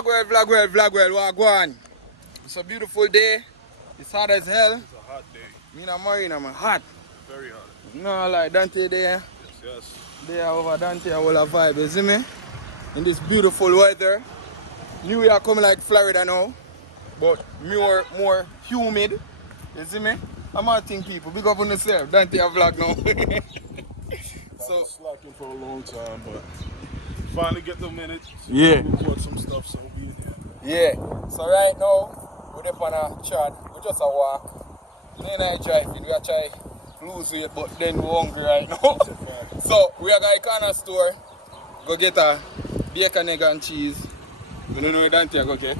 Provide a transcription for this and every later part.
Vlogwell, what go on? It's a beautiful day. It's hot as hell. It's a hot day. Me and Marina, I'm hot. Very hot. No, like Dante there. Yes. There over Dante, I will have vibe, you see me? In this beautiful weather. New Year coming like Florida now. But more humid. You see me? I'm not think people, big up on yourself. Dante a vlog now. So slacking for a long time, but finally get the minute. Yeah. Record some stuff, so be it. Yeah. So right now, we're up on a chat. We just a walk. We ain't driving. We are trying to lose weight, but then we're hungry right now. So we are going to corner store. Go get a bacon, egg and cheese. You don't know what Dante I go get.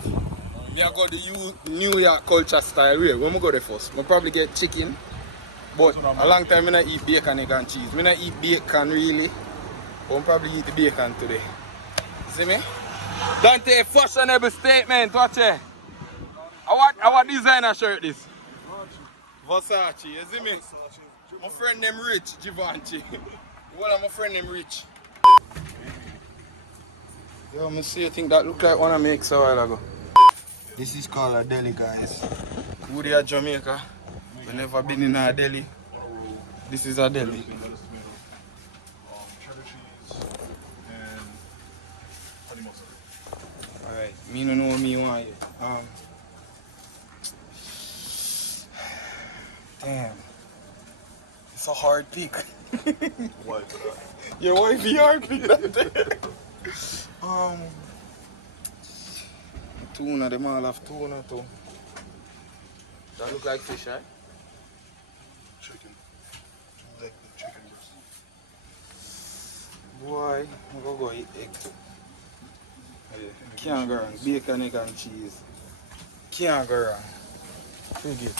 Me I go the New York culture style way. When we go there first, we'll probably get chicken. But a long time I don't eat bacon, egg and cheese. I don't eat bacon really. But we'll probably eat the bacon today. See me? Dante, fashionable statement, watch it. Our designer shirt this? Versace, you see me? My friend named Rich, Givenchy. Well, my friend named Rich. Yo, I see you think that look like one I make a while ago. This is called a deli, guys. Who they are Jamaica? We never been in a deli. This is a deli. Alright, me no know me want it. Damn. It's a hard pick. Why? Your wife be hard pick that tuna, them all have tuna too. That look like fish, right? Chicken. Like the chicken breast. Boy, I'm gonna go eat egg too. Yeah. Can't go wrong. Bacon, egg and cheese. Can't go wrong. Take it.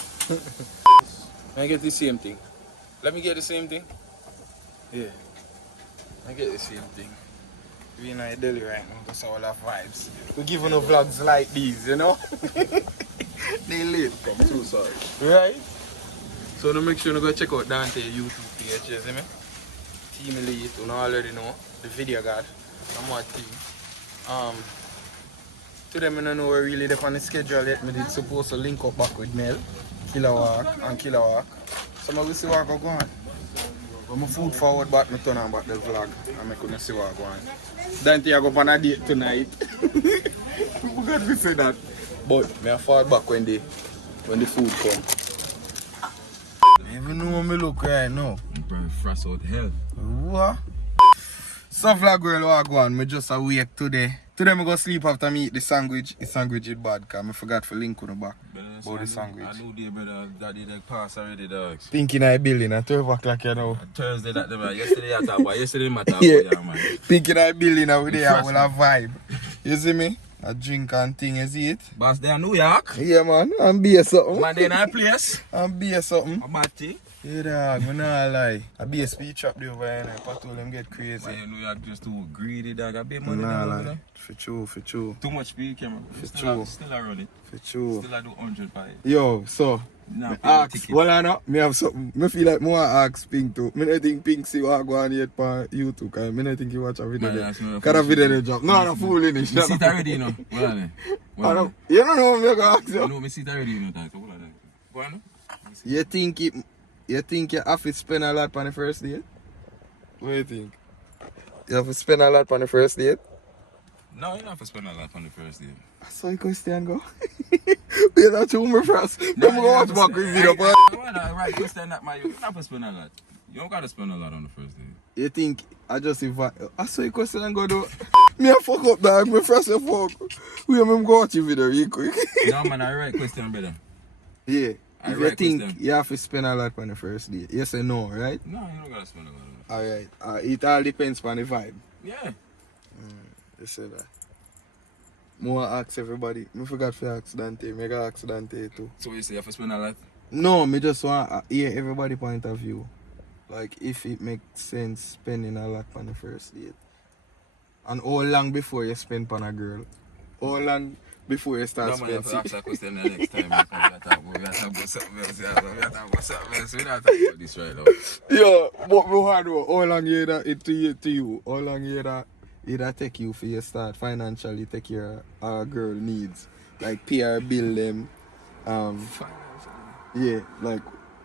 I get the same thing. Let me get the same thing. Yeah. I get the same thing. We in a deli right now, that's all our vibes. We're giving no vlogs like these, you know? They lit. I'm so sorry. Right? So now make sure you go check out Dante's YouTube page, you see me? Team Elite, you know already know. The video god. I'm more team. Today I don't know where really they're on the schedule yet. I did supposed to link up back with Mel, Killer Walk and Killer Walk. So I will see what go on. But my food forward back, I turn on back the vlog and I couldn't see what go on. Dante I go on a date tonight. We got to say that. But I fall back when the food come. I even know how I look right now. I'm probably frost out hell. What? So vlog girl, what go on? I just awake today. Today I go sleep after I eat the sandwich. The sandwich is bad because I forgot to link on the back about the sandwich. I knew the brother daddy like pass already, dogs. Thinking I building at 12 o'clock, you know. Thursday that man. Yesterday I talk about yesterday I talk Yeah. about man. Thinking I building over there, I will have vibe. You see me? I drink and thing, you see it? Boss there in New York. Yeah man, I'm beer something. Man there in our place. I'm beer something. A bad thing. Yeah dog, I not lie. I be a speed trap there over here, patrol them get crazy. Man, New York just too greedy, dog. I bet I money not down over lie. there. For true. Too much speed camera. For Still true. Still I run it. For true. Still I do 100 by it. Yo, so Nah, ask, well I know, me have something. I feel like more ask Pink too. I don't think Pink see what go on yet on YouTube, because I don't think you watch a video Man, there. that's not a Because a fool. video they drop. No, I'm fooling it. Me see it already, you know. What are they? I don't, you don't know me go ask You you. know, me see it already, you know, dog. So what are they? Go on, no? You think you have to spend a lot on the first date? What do you think? You have to spend a lot on the first date? No, you don't have to spend a lot on the first day. So you question go. You're not too much fast. Don't go watch my quick video. Right, question that man, you don't have to spend a lot. You don't gotta spend a lot on the first day. You think I just invite? I saw you question and go do. Me a fuck up dog. Me first a fuck. We have go watch your video real quick. No man, I right question brother. Yeah. I If you right think question. you have to spend a lot on the first date, yes or no, right? No, you don't gotta spend a lot on it. Alright. It all depends on the vibe. Yeah. You say that. More ask everybody. I forgot to ask Dante. I gotta ask Dante too. So you say you have to spend a lot? No, me just want to hear everybody point of view. Like if it makes sense spending a lot on the first date. And how long before you spend on a girl? How long before you start No man, you have to spending? ask that question the next time. We have to talk about something else. We have to talk about something else. We don't talk about this right now. Yeah, but we want to know how long you that it to you? How long you that it'll take you for your start financially take care of a girl needs. Like pay her bill them. Yeah, like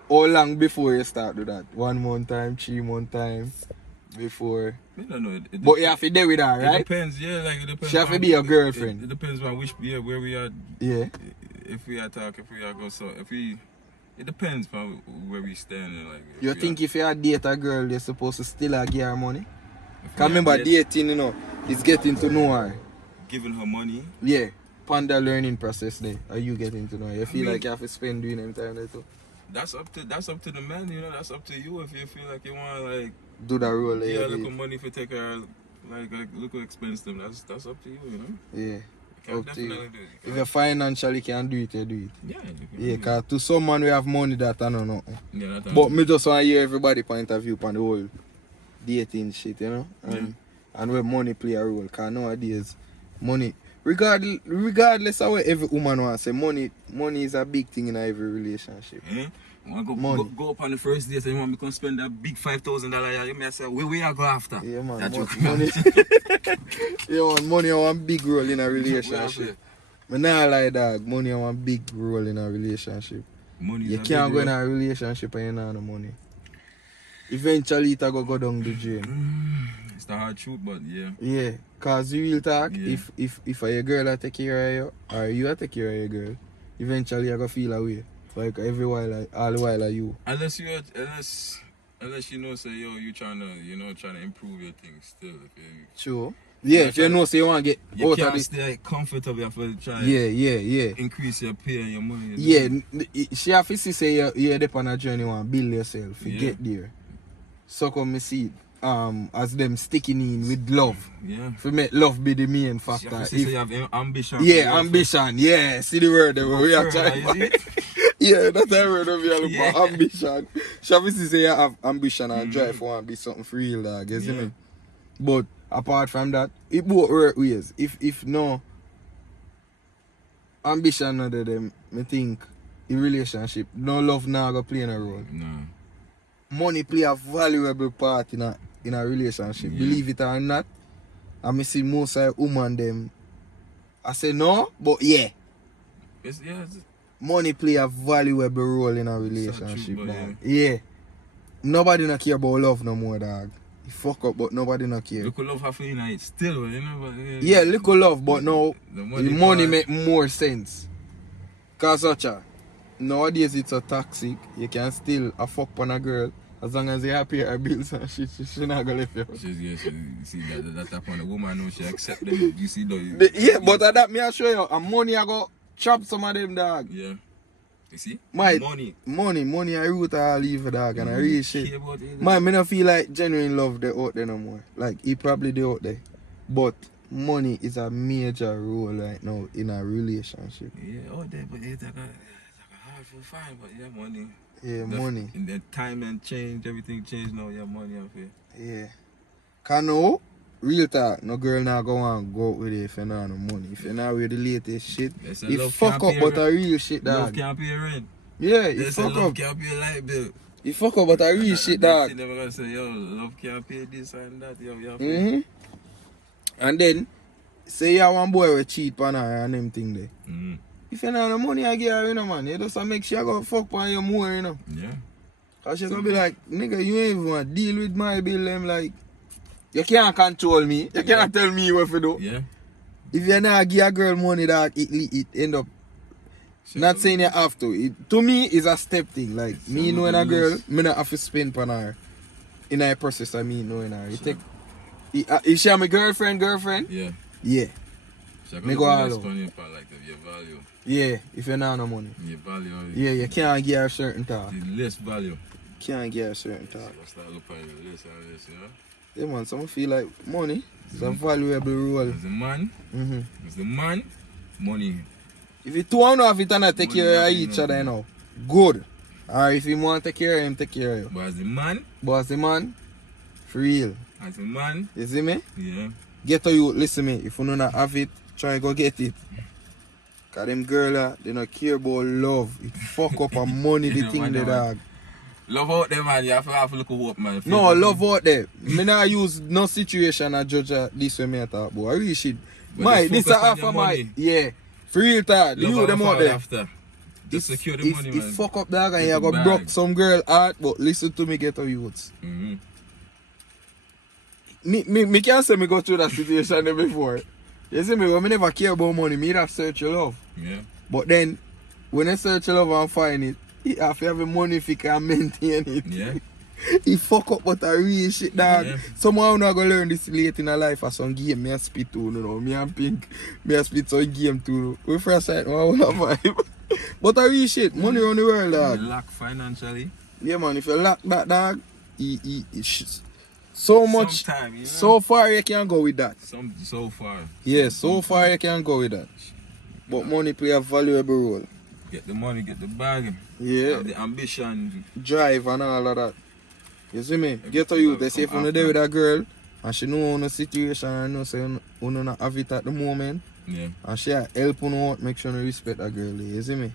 how long before you start do that? 1 month time, 3 month time before. I don't know. But you have to deal with her, right? It depends, yeah, like it depends. She have to be your girlfriend. It depends on which where we are. Yeah. If we are talk, if we are go, so if we, it depends on where we stand. Like. You think if you date a girl, you're supposed to still give her money? If Cause remember dating, you know, is getting to know her. Giving her money. Yeah. Panda learning process there. Are you getting to know her? You feel like you have to spend doing them time there too? That's up to the man, you know. That's up to you if you feel like you want like do that role. Yeah, look at money for take her like look at expense them. That's up to you, you know. Yeah. You can definitely do it. If you financially can do it, you do it. Yeah. Yeah, cause to some man we have money that I don't know. Yeah, but me just want to hear everybody point of view on the whole dating shit, you know. And where money play a role. Cause nowadays money regardless of what every woman wants say, money is a big thing in every relationship. You want to go up on the first date and you want me to spend that big $5,000, you may say, where we are go after? Yeah, man. Money. Yeah, man, money have one big role in a relationship. I not lie, dog. Money have one big role in a relationship. You can't go in a relationship and you don't have no money. Eventually, it will go down the drain. It's the hard truth, but yeah. Yeah, cause you will talk. If a girl take care of you, or you take care of your girl, eventually you gonna feel away. Like every while, all the while, you. Unless you know, say yo, you trying to improve your things still. Sure. Yeah, if you know, say you want to get you out of this. Stay comfortable, you have to try. Yeah. Increase your pay and your money. Yeah, she have to say you're up on a journey, you want to build yourself, you get there. So come me see as them sticking in with love. Yeah. For make love be the main factor. If you have ambition. Yeah, ambition. Yeah, see the word there we are trying. Yeah, that's the word of you about ambition. Shavisi say you have ambition and drive for want to be something for real, dog. You see me? But apart from that, it both work ways. If no ambition under them, I think in relationship, no love now go play in a role. No. Money play a valuable part in a relationship. Yeah. Believe it or not. I see most of women them. I say no, but yeah. Money play a valuable role in a relationship, dog. Yeah. Nobody not care about love no more, dog. You fuck up, but nobody not care. Little love have in it still, you know. But, yeah, little love, but now the money make more sense. Cause nowadays it's so toxic. You can still fuck on a girl as long as you pay her bills and she not gonna leave you. She see that upon a woman know she accept them. You see though. Yeah, but that me I show you, and money I go chop some of them, dog. Yeah. You see? Money I root all evil, dog, and I real shit. Me not feel like genuine love they out there no more. Like he probably they out there. But money is a major role right now in a relationship. Yeah, out there, but it's like a hard for fine, but yeah, money. Yeah, money. In the time and change, everything changed now, yeah, money up here. Yeah. Cause no, real talk, no girl now go on go out with it if you not have no money. If you not with the latest shit, you fuck up but a real shit, dog. Love can't pay rent. Yeah, you fuck up. Love can't pay a light bill. You fuck up but a real shit, dog. You never gonna say, yo, love can't pay this and that, yo, you have to. And then, say you have one boy will cheat on her and them thing there. If you don't have no money, I give her, you know, man. You just make sure you go fuck on you more, you know. Yeah. Cause she's gonna be like, nigga, you ain't even want to deal with my bill, them like, you can't control me. You can't tell me what to do. Yeah. If you not give a girl money, that it end up, not saying you have to. It, to me, it's a step thing. Like, so me knowing a girl, me not have to spend on her. In a process of me knowing her. You take, is she my girlfriend? Yeah. Yeah. Me go all over. Like your value. Yeah, if you not have no money. Your value. Yeah, you can't give her a certain talk. The less value. Can't give her a certain talk. So start looking at the less and less, you know? Yeah, man, some feel like money is a valuable role. As a man, money. If you two don't have it and not take care of each other, you know, good. Or if you want to take care of him, take care of you. But as a man, for real. As a man, you see me? Yeah. Get to you, listen me. If you don't have it, try and go get it. Cause them girls, they don't care about love. It fuck up and money, the thing, the dog. Love out there, man. You have to look at hope, man. No, love out there. Me not use no situation and judge this way me talk about. I really shit. My, this is half of my, yeah. For real talk, you them out there. After. Just secure the money, man. If fuck up dog and you go broke some girl heart, but listen to me, get a youths. Me can't say me go through that situation there before. You see me, when me never care about money, me have search your love. Yeah. But then, when I search your love and find it, you have to have the money if you can maintain it. Yeah. He fuck up but a real shit, dog. Yeah. Someone not gonna learn this late in a life or some game. Me a spit too, you know. Me and Pink, me a spit some game too. We first sight, I wanna vibe. But a real shit, money on the world, dog. You lack financially. Yeah, man. If you lack that, dog, so much, Sometime, you know? so far you can go with that. So far. Yeah, so far you can go with that. But money play a valuable role. Get the money, get the bag. Yeah. Have the ambition. Drive and all of that. You see me? Get to you. They say if you're there with a girl and she know on the situation and know say you not have it at the moment. Yeah. And she help you out, make sure you respect that girl. You see me?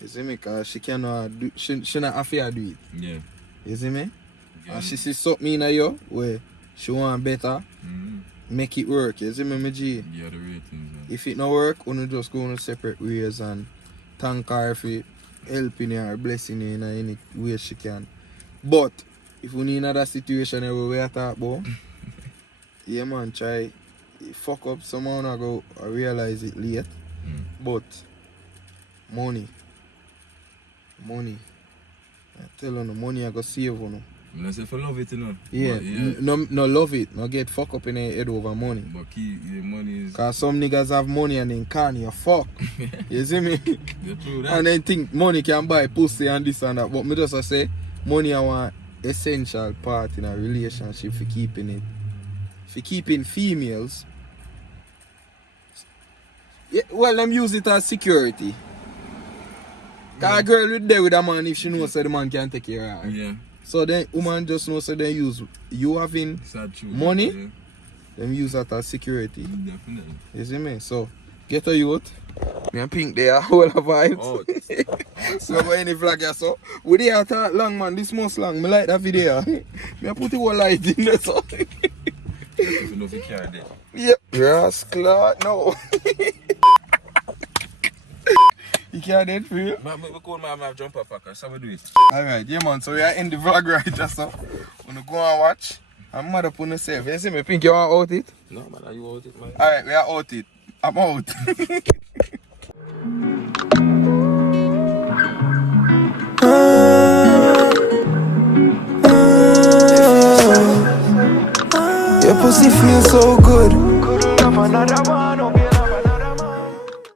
You see me? Cause she cannot do she not have to do it. Yeah. You see me? Yeah. And she see something in you where she want better. Make it work. You see me, my G? Yeah, the ratings, man. If it not work, you just go on separate ways and thank her for helping her or blessing her in any way she can. But if we need another situation where we are talking about, yeah man, try fuck up someone I go realize it late. But money. I tell you, no money I go save you. I say for love it, you know. Yeah, yeah. No love it. No get fuck up in the head over money. But key, the money is... Cause some niggas have money and then can't you fuck. You see me? Yeah, true that. And then think money can buy pussy and this and that. But me just say money I want essential part in a relationship for keeping it. For keeping females. Yeah, well, them use it as security. Cause a girl with there with a man if she knows that the man can take care of her. Yeah. So then woman just knows that they use you having money, yeah. them use that as security. Definitely. You see me? So get a youth. Me and Pink there, whole of vibes. Oh, So go any flag here, so we there talk long man, this most long. Me like that video. Me I put the whole light in there so. If you know if you carry that. Yep. Rascal, no. You can't dead for you? We call my jumper packer, so we do it. Alright, yeah man, so we are in the vlog right now, so we're gonna go and watch. I'm mad up on the safe. You see me, Pink, you want out it? No man, are you out it, man? Alright, we are out it. I'm out. Your pussy feels so good. Couldn't have another one.